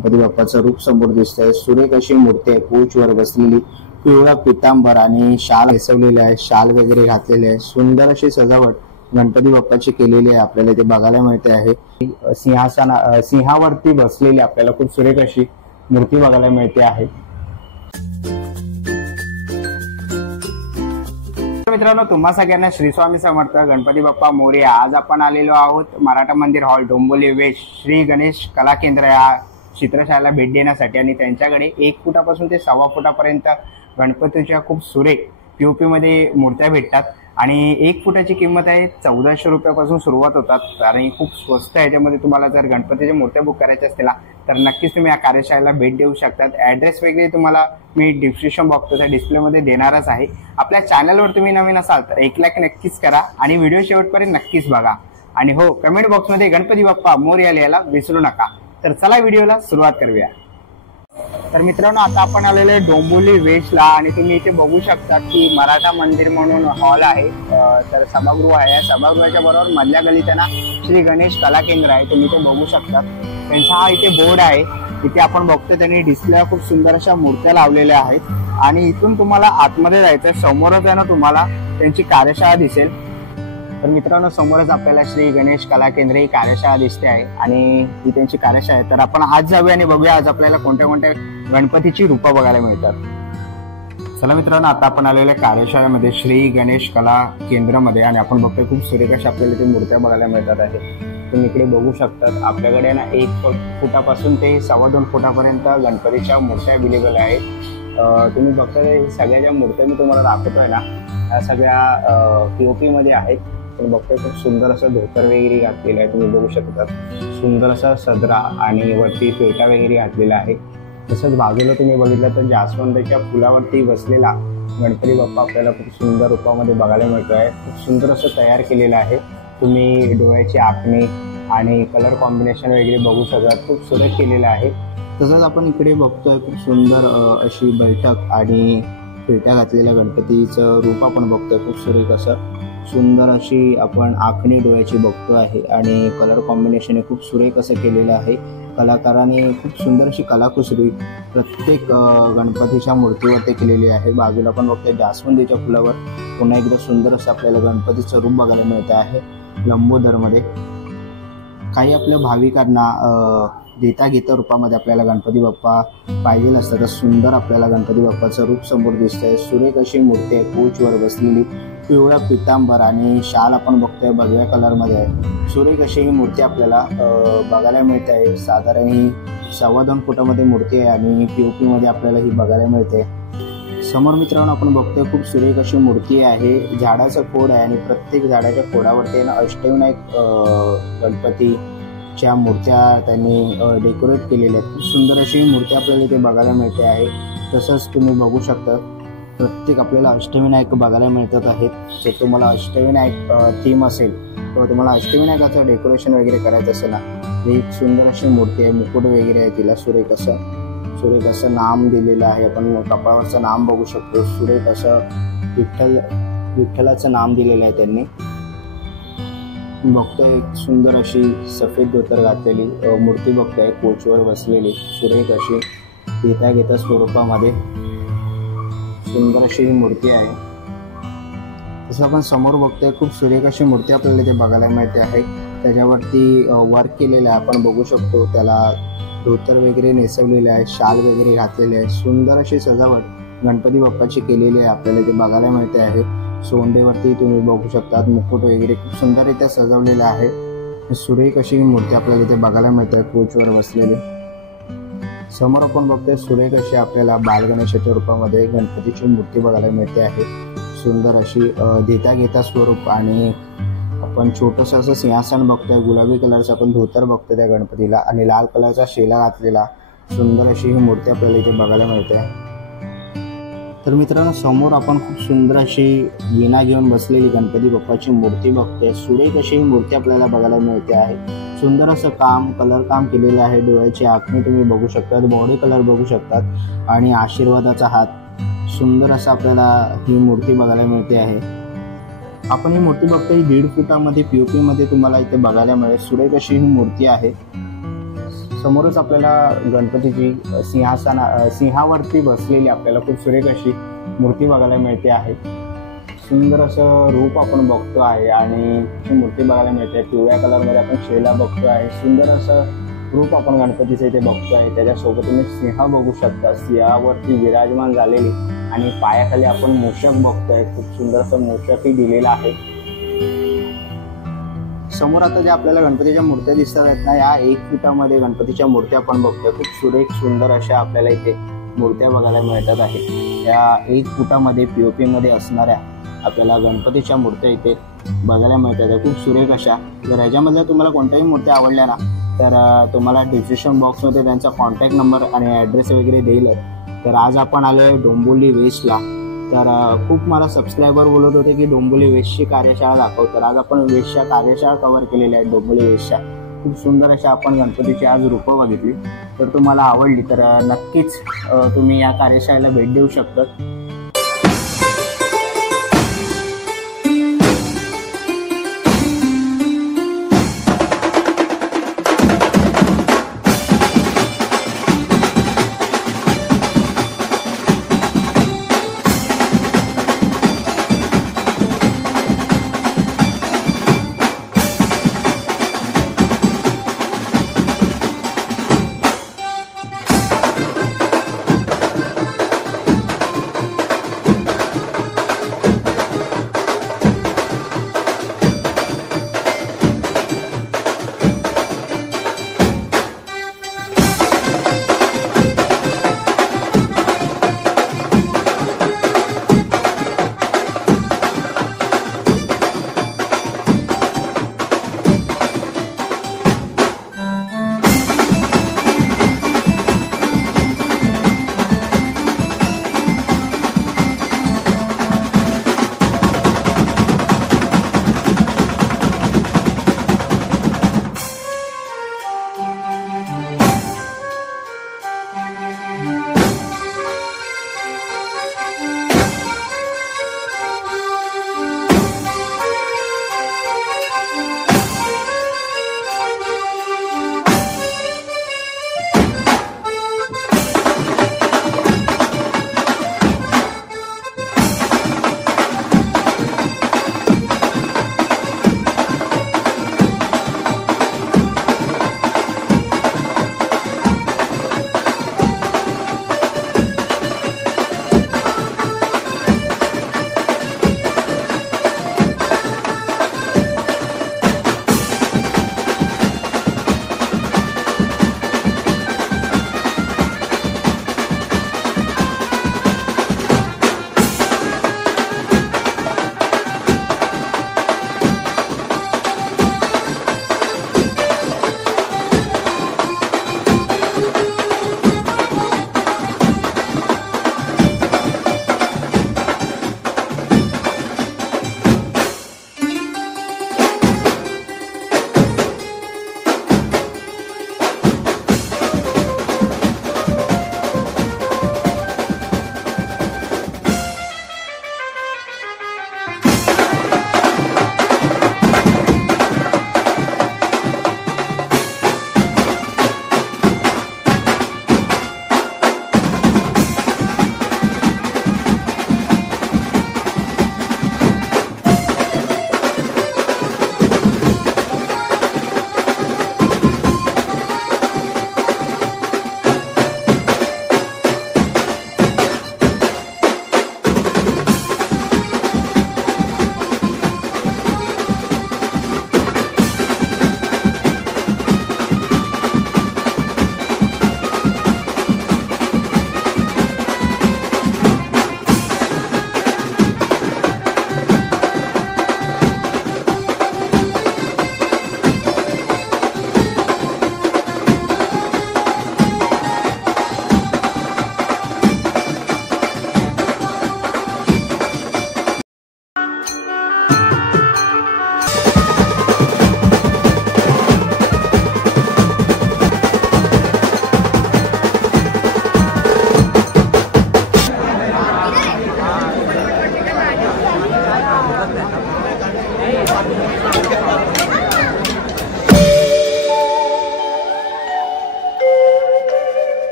गणपती बाप्पाचं रूप समोर दिसतंय। सुरेख अशी मूर्ती आहे, कोचवर बसलेली, पिवळा पितांबर आणि शाल नेसवलेले आहे, शाल वगैरे घातलेले आहे। सुंदर अशी सजावट गणपती बाप्पाची केलेली आहे, आपल्याला ते बघायला मिळते आहे। सिंहावरती बसलेली आपल्याला खूप सुरेख अशी मूर्ती बघायला मिळते आहे। मित्रांनो, तुम्हा सगळ्यांना श्री स्वामी समर्थ, गणपती बाप्पा मोरया। आज आपण आलेलो आहोत मराठा मंदिर हॉल डोंबिवली वेस्ट श्री गणेश कला केंद्र या चित्रशाळेला भेट देण्यासाठी आणि त्यांच्याकडे 1 फुटापासून ते 1.25 फुटापर्यंत गणपतीच्या खूप सुरेख पीओपी मध्ये मूर्त्या भेटतात आणि 1 फुटाची किंमत आहे 1400 रुपयापासून सुरुवात होतात आणि खूप स्वस्त आहे। याच्यामध्ये तुम्हाला जर गणपतीच्या मूर्त्या बुक करायच्या असतील तर नक्कीच तुम्ही या कार्यशाळेला भेट देऊ शकतात। ॲड्रेस वगैरे तुम्हाला मी डिस्क्रिप्शन बॉक्सच्या डिस्प्लेमध्ये देणारच आहे। आपल्या चॅनलवर तुम्ही नवीन असाल तर 1 लाईक नक्कीच करा आणि व्हिडिओ शेवटपर्यंत नक्कीच बघा आणि हो, कमेंट बॉक्समध्ये गणपती बाप्पा मोरया लिहायला विसरू नका। तर चला व्हिडिओला सुरुवात करूया। तर मित्रांनो, आता आपण आलेलो आहे डोंबिवली वेस्टला आणि तुम्ही इथे बघू शकता की मराठा मंदिर म्हणून हॉल आहे, तर सभागृह आहे। या सभागृहाच्या बरोबर मधल्या गलीत ना श्री गणेश कला केंद्र आहे, तुम्ही इथे बघू शकता। त्यांचा हा इथे बोर्ड आहे, इथे आपण बघतो त्यांनी डिस्प्लेला खूप सुंदर अशा मूर्त्या लावलेल्या आहेत आणि इथून तुम्हाला आतमध्ये जायचं, समोरच आहे ना तुम्हाला त्यांची कार्यशाळा दिसेल। तर मित्रांनो, समोरच आपल्याला श्री गणेश कला केंद्र ही कार्यशाळा दिसते आहे आणि ही त्यांची कार्यशाळा आहे। तर आपण आज जाऊया आणि बघूया आज आपल्याला कोणत्या कोणत्या गणपतीची रूपं बघायला मिळतात। चला मित्रांनो, आता आपण आलेल्या कार्यशाळेमध्ये श्री गणेश कला केंद्रामध्ये आणि आपण बघतोय खूप सुरेख अशा आपल्याला ते मूर्त्या बघायला मिळतात आहे। तुम्ही इकडे बघू शकतात आपल्याकडे ना 1 फुटापासून ते 2.25 फुटापर्यंत गणपतीच्या मूर्त्या अवेलेबल आहेत। तुम्ही बघताय सगळ्या ज्या मूर्त्या मी तुम्हाला दाखवतोय ना, या सगळ्या पीओपी मध्ये आहेत। तुम्ही बघताय खूप सुंदर असं धोतर वगैरे घातलेलं आहे, तुम्ही बघू शकता सुंदर असा सदरा आणि वरती पेटा वगैरे घातलेला आहे। तसंच बाजूला तुम्ही बघितलं तर जास्वंदाच्या फुलावरती बसलेला गणपती बाप्पा आपल्याला खूप सुंदर रूपामध्ये बघायला मिळतोय। खूप सुंदर असं तयार केलेलं आहे, तुम्ही डोळ्याची आखणी आणि कलर कॉम्बिनेशन वगैरे बघू शकता, खूप सुरेख केलेलं आहे। तसंच आपण इकडे बघतोय खूप सुंदर अशी बैठक आणि पेट्या घातलेल्या गणपतीचं रूप आपण बघतोय, खूप सुरेख असं सुंदर अशी आपण आखणी डोळ्याची बघतो आहे आणि कलर कॉम्बिनेशन खूप सुरेख असं केलेलं आहे। कलाकाराने खूप सुंदर अशी कलाकुसरी प्रत्येक गणपतीच्या मूर्तीवर केलेली आहे। बाजूला पण बघतोय जास्वंदीच्या फुलावर पुन्हा एकदा सुंदर असं आपल्याला गणपतीचं रूप बघायला मिळतं आहे लंबोदरमध्ये। काही आपल्या भाविकांना देता घेता रूपामध्ये आपल्याला गणपती बाप्पा पाहिजे असतं तर सुंदर आपल्याला गणपती बाप्पाचं रूप समोर दिसतंय। सुरेख अशी मूर्ती आहे, कोचवर बसलेली, पिवळा पितांबर आणि शाल आपण बघतोय भगव्या कलरमध्ये आहे। सुरेख अशी ही मूर्ती आपल्याला बघायला मिळते आहे। साधारण ही 2.25 फुटामध्ये मूर्ती आहे आणि पीओपी मध्ये आपल्याला ही बघायला मिळते। समोर मित्रांनो आपण बघतोय खूप सुरेख अशी मूर्ती आहे, झाडाचं खोड आहे आणि प्रत्येक झाडाच्या खोडावरती ना अष्टविनायक गणपतीच्या मूर्त्या त्यांनी डेकोरेट केलेल्या आहेत। खूप सुंदर अशी मूर्ती आपल्याला इथे बघायला मिळते आहे। तसंच तुम्ही बघू शकता प्रत्येक आपल्याला अष्टविनायक बघायला मिळतात आहेत। जर तुम्हाला अष्टविनायक थीम असेल किंवा तुम्हाला अष्टविनायकाचं डेकोरेशन वगैरे करायचं असेल ना, एक सुंदर अशी मूर्ती आहे, मुकुट वगैरे आहे, तिला सुरेख असं नाम दिलेलं आहे। आपण कपाळावरचं नाम बघू शकतो, सुरेख असं विठ्ठलाचं नाम दिलेलं आहे त्यांनी। बघतोय एक सुंदर अशी सफेद धोतर घातलेली मूर्ती बघतोय, कोचवर बसलेली, सुरेख अशी घेता स्वरूपामध्ये सुंदर अशी ही मूर्ती आहे। तसं आपण समोर बघतोय खूप सुरेख अशी मूर्ती आपल्याला इथे बघायला मिळते आहे। त्याच्यावरती वर्क केलेलं आहे, आपण बघू शकतो त्याला धोतर वगैरे नेसवलेले आहे, शाल वगैरे घातलेले आहे। सुंदर अशी सजावट गणपती बाप्पाची केलेली आहे, आपल्याला इथे बघायला मिळते आहे। सोंडेवरती तुम्ही बघू शकता मुकुट वगैरे खूप सुंदर इथे सजवलेलं आहे। सुरेख अशी ही मूर्ती आपल्याला इथे बघायला मिळते आहे, कोचवर बसलेली। समोर आपण बघतोय सुरेख अशी आपल्याला बालगणेशाच्या रूपामध्ये गणपतीची मूर्ती बघायला मिळते आहे। सुंदर अशी देता घेता स्वरूप आणि आपण छोटंसं असं सिंहासन बघतोय, गुलाबी कलरचा आपण धोतर बघतोय त्या गणपतीला आणि लाल कलरचा शेला घातलेला सुंदर अशी ही मूर्ती आपल्याला इथे बघायला मिळते। तर मित्रांनो, समोर आपण खूप सुंदर अशी वीणा घेऊन बसलेली गणपती बाप्पाची मूर्ती बघतोय, सुरेख अशी ही मूर्ती आपल्याला बघायला मिळते आहे। सुंदर असं कलर काम केलेलं आहे, डोळ्याची आखणी तुम्ही बघू शकता, बॉडी कलर बघू शकतात आणि आशीर्वादाचा हात, सुंदर असं आपल्याला ही मूर्ती बघायला मिळते आहे। आपण ही मूर्ती बघतोय 1.5 फुटामध्ये पीओपी मध्ये तुम्हाला इथे बघायला मिळेल। सुरेख अशी ही मूर्ती आहे, समोरच आपल्याला गणपतीची सिंहावरती बसलेली आपल्याला खूप सुरेख अशी मूर्ती बघायला मिळते आहे. सुंदर असं रूप आपण बघतो आहे आणि ही मूर्ती बघायला मिळते. पिवळ्या कलरमध्ये आपण शेला बघतो आहे. सुंदर असं रूप आपण गणपतीचं इथे बघतो आहे. त्याच्यासोबत तुम्ही सिंह बघू शकता, सिंहावरती विराजमान झालेली आणि पायाखाली आपण मूषक बघतोय. खूप सुंदर असं मूषकही दिलेलं आहे. समोर आता ज्या आपल्याला गणपतीच्या मूर्त्या दिसत आहेत ना, या 1 फुटामध्ये गणपतीच्या मूर्त्या आपण बघतोय. खूप सुरेख सुंदर अशा आपल्याला इथे मूर्त्या बघायला मिळतात आहेत. या 1 फुटामध्ये POP मध्ये असणाऱ्या आपल्याला गणपतीच्या मूर्त्या इथे बघायला मिळतात. खूप सुरेख अशा. जर ह्याच्यामधल्या तुम्हाला कोणत्याही मूर्त्या आवडल्या ना, तर तुम्हाला डिस्क्रिप्शन बॉक्समध्ये त्यांचा कॉन्टॅक्ट नंबर आणि ॲड्रेस वगैरे देईल. तर आज आपण आलो आहे डोंबिवली वेस्टला. तर खूप मला सबस्क्रायबर बोलत होते की डोंबिवली वेस्टची कार्यशाळा दाखव. तर आज आपण वेस्टच्या कार्यशाळा कव्हर केलेल्या आहेत. डोंबिवली वेस्टच्या खूप सुंदर अशा आपण गणपतीची आज रूपं बघितली. तर तुम्हाला आवडली तर नक्कीच तुम्ही या कार्यशाळेला भेट देऊ शकता.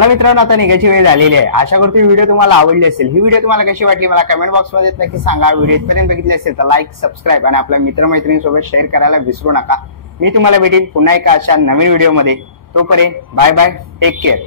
चला मित्रांनो, आता निघायची वेळ झालेली आहे. आशा करतो ही व्हिडिओ तुम्हाला आवडली असेल. ही व्हिडिओ तुम्हाला कशी वाटली मला कमेंट बॉक्समध्ये नक्की सांगा. व्हिडिओ इथपर्यंत बघितली असेल तर लाईक, सबस्क्राईब आणि आपल्या मित्रमैत्रिणींसोबत शेअर करायला विसरू नका. मी तुम्हाला भेटेन पुन्हा एका अशा नवीन व्हिडिओमध्ये. तोपर्यंत बाय बाय, टेक केअर.